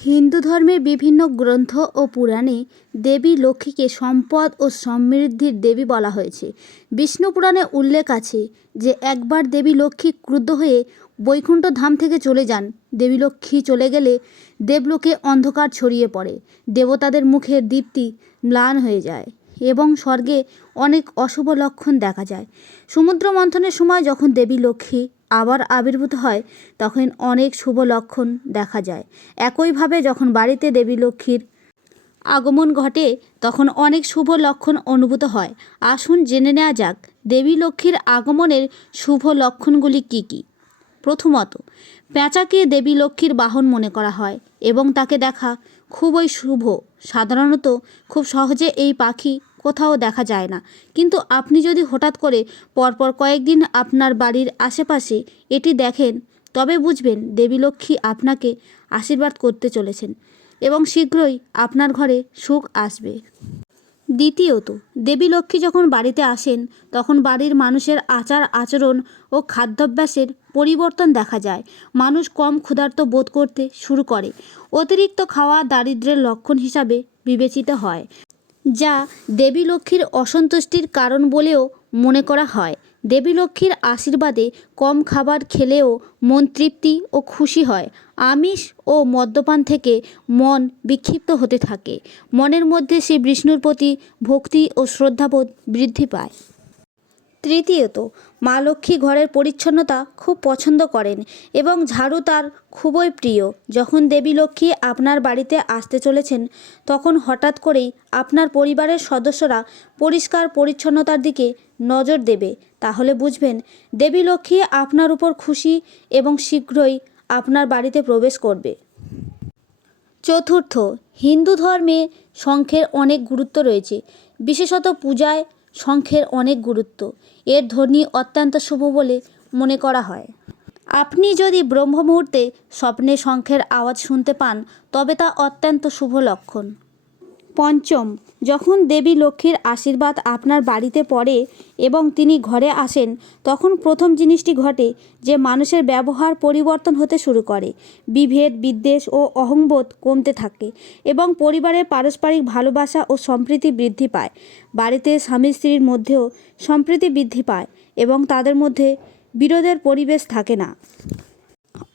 হিন্দু ধর্মের বিভিন্ন গ্রন্থ ও পুরাণে দেবী লক্ষ্মীকে সম্পদ ও সমৃদ্ধির দেবী বলা হয়েছে। বিষ্ণু পুরাণে উল্লেখ আছে যে, একবার দেবী লক্ষ্মী ক্রুদ্ধ হয়ে বৈকুণ্ঠ ধাম থেকে চলে যান। দেবী লক্ষ্মী চলে গেলে দেবলোকে অন্ধকার ছড়িয়ে পড়ে। দেবতাদের মুখের দীপ্তি ম্লান হয়ে যায় এবং স্বর্গে অনেক অশুভ লক্ষণ দেখা যায়। সমুদ্র মন্থনের সময় যখন দেবী লক্ষ্মী আবার আবির্ভূত হয়, তখন অনেক শুভ লক্ষণ দেখা যায়। একইভাবে যখন বাড়িতে দেবী লক্ষ্মীর আগমন ঘটে, তখন অনেক শুভ লক্ষণ অনুভূত হয়। আসুন জেনে নেওয়া যাক, দেবী লক্ষ্মীর আগমনের শুভ লক্ষণগুলি কী কী? প্রথমত পেঁচাকে দেবী লক্ষ্মীর বাহন মনে করা হয় এবং তাকে দেখা খুবই শুভ। সাধারণত খুব সহজে এই পাখি কোথাও দেখা যায় না। কিন্তু আপনি যদি হঠাৎ করে পরপর কয়েকদিন আপনার বাড়ির আশেপাশে এটি দেখেন, তবে বুঝবেন দেবী লক্ষ্মী আপনাকে আশীর্বাদ করতে চলেছেন এবং শীঘ্রই আপনার ঘরে সুখ আসবে। দ্বিতীয়ত দেবী লক্ষ্মী যখন বাড়িতে আসেন, তখন বাড়ির মানুষের আচার আচরণ ও খাদ্যাভ্যাসের পরিবর্তন দেখা যায়। মানুষ কম ক্ষুধার্ত বোধ করতে শুরু করে। অতিরিক্ত খাওয়া দারিদ্র্যের লক্ষণ হিসাবে বিবেচিত হয়। যা দেবী লক্ষ্মীর অসন্তুষ্টির কারণ বলেও মনে করা হয়। দেবী লক্ষ্মীর আশীর্বাদে কম খাবার খেলেও মন তৃপ্তি ও খুশি হয়। আমিষ ও মদ্যপান থেকে মন বিক্ষিপ্ত হতে থাকে। মনের মধ্যে শ্রী বিষ্ণুর প্রতি ভক্তি ও শ্রদ্ধাবোধ বৃদ্ধি পায়। তৃতীয়ত, মা লক্ষ্মী ঘরের পরিচ্ছন্নতা খুব পছন্দ করেন এবং ঝাড়ু তার খুবই প্রিয়। যখন দেবী লক্ষ্মী আপনার বাড়িতে আসতে চলেছেন, তখন হঠাৎ করেই আপনার পরিবারের সদস্যরা পরিষ্কার পরিচ্ছন্নতার দিকে নজর দেবে। তাহলে বুঝবেন, দেবী লক্ষ্মী আপনার উপর খুশি এবং শীঘ্রই আপনার বাড়িতে প্রবেশ করবে। চতুর্থ, হিন্দু ধর্মে শঙ্খের অনেক গুরুত্ব রয়েছে। বিশেষত পূজায় শঙ্খের অনেক গুরুত্ব। এর ধ্বনি অত্যন্ত শুভ বলে মনে করা হয়। আপনি যদি ব্রহ্ম মুহূর্তে স্বপ্নে শঙ্খের আওয়াজ শুনতে পান, তবে তা অত্যন্ত শুভ লক্ষণ। পঞ্চম, যখন দেবী লক্ষ্মীর আশীর্বাদ আপনার বাড়িতে পড়ে এবং তিনি ঘরে আসেন, তখন প্রথম জিনিসটি ঘটে যে মানুষের ব্যবহার পরিবর্তন হতে শুরু করে। বিভেদ, বিদ্বেষ ও অহংবোধ কমতে থাকে এবং পরিবারের পারস্পরিক ভালোবাসা ও সম্প্রীতি বৃদ্ধি পায়। বাড়িতে স্বামী স্ত্রীর মধ্যেও সম্প্রীতি বৃদ্ধি পায় এবং তাদের মধ্যে বিরোধের পরিবেশ থাকে না।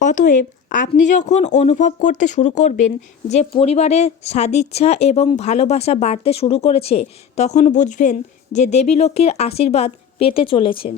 অতএব আপনি যখন অনুভব করতে শুরু করবেন যে পরিবারে সাদিচ্ছা এবং ভালোবাসা বাড়তে শুরু করেছে, তখন বুঝবেন যে দেবী লক্ষ্মীর আশীর্বাদ পেতে চলেছেন।